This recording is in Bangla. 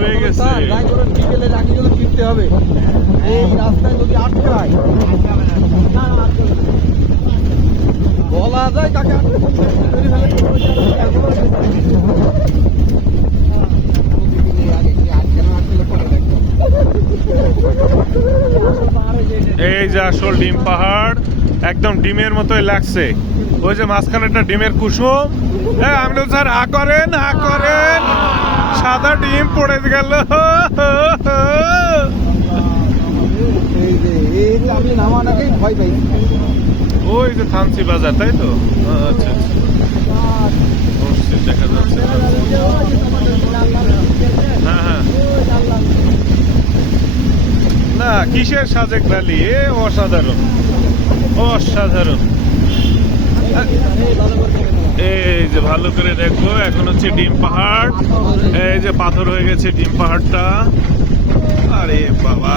হয়ে গেছে। বিকেলে রাখি গেলে ফিরতে হবে এই রাস্তায় যদি আটকায় বলা যায় তাকে এই যে আসল ডিম পাহাড়, একদম ডিমের মতোই লাগছে। ওই যে মাঝখানে একটা ডিমের কুসুম। হ্যাঁ আমি তো স্যার হা করেন, হা করেন, সাদা ডিম পড়ে গেল। আমি নামার আগেই ভয় পাই। ওই যে থানসি বাজার, তাই তো? আচ্ছা আচ্ছা, দেখা যাচ্ছে। হ্যাঁ হ্যাঁ, না কিসের সাজেক ভ্যালি, এ অসাধারণ অসাধারণ। এই যে ভালো করে দেখো, এখন হচ্ছে ডিম পাহাড়। এই যে পাথর হয়ে গেছে ডিম পাহাড়টা। আরে বাবা।